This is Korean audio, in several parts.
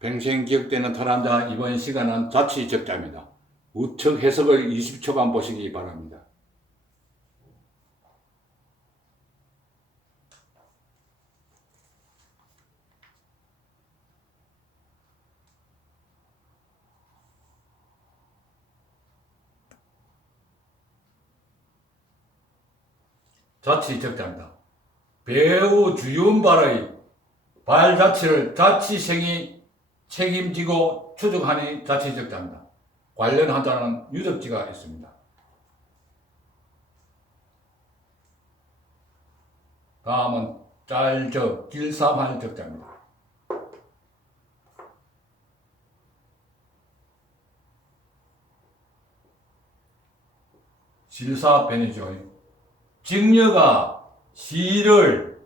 평생 기억되는 탈환자 이번 시간은 자치 적자입니다. 우측 해석을 20초간 보시기 바랍니다. 자치 적자입니다. 배우 주윤발의 발자취를 자치생이 책임지고 추적하니 자치적자입니다. 관련 한자는 유적지가 있습니다. 다음은 짤적 길사발 적자입니다. 실사변이죠. 직녀가 시를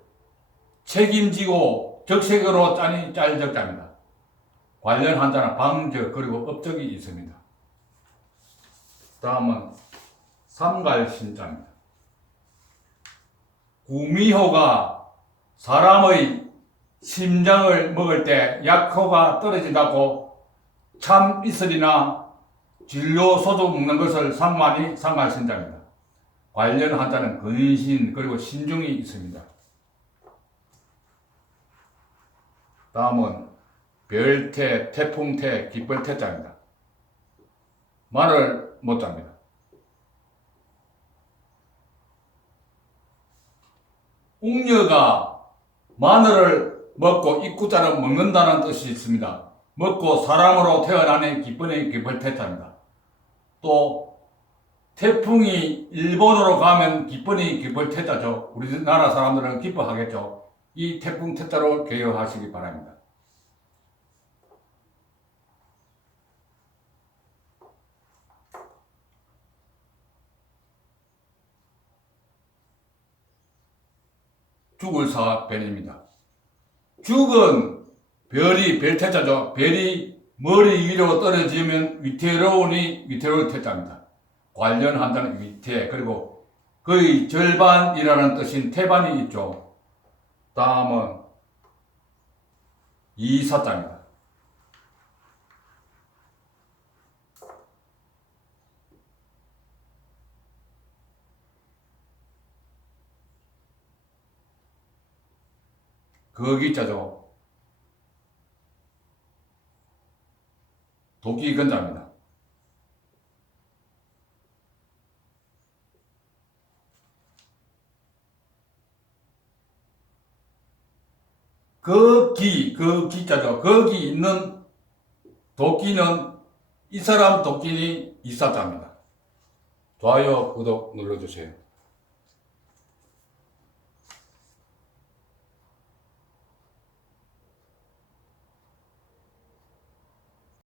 책임지고 적색으로 짜니 짤적자입니다. 관련 한자는 방적 그리고 업적이 있습니다. 다음은 삼갈신자입니다. 구미호가 사람의 심장을 먹을 때 약효가 떨어진다고 참 이슬이나 진료 소주 먹는 것을 상만이 상갈신자입니다. 관련 한자는 근신 그리고 신중이 있습니다. 다음은 별태, 태풍태, 기쁠태자입니다. 말을 못합니다. 웅녀가 마늘을 먹고 입구자를 먹는다는 뜻이 있습니다. 먹고 사람으로 태어나는 기쁜의 기쁠태자입니다. 또 태풍이 일본으로 가면 기쁜이 기쁠태자죠. 우리나라 사람들은 기뻐하겠죠. 이 태풍 태자로 개요하시기 바랍니다. 죽을 사변입니다. 죽은 별이 별태자죠. 별이 머리 위로 떨어지면 위태로우니 위태로울 태자입니다. 관련 한다는 위태 그리고 거의 절반이라는 뜻인 태반이 있죠. 다음은 이사자입니다. 거기 자죠. 도끼 근자입니다. 거기, 그 기자죠. 거기 있는 도끼는 이 사람 도끼니 이사자입니다. 좋아요, 구독 눌러주세요.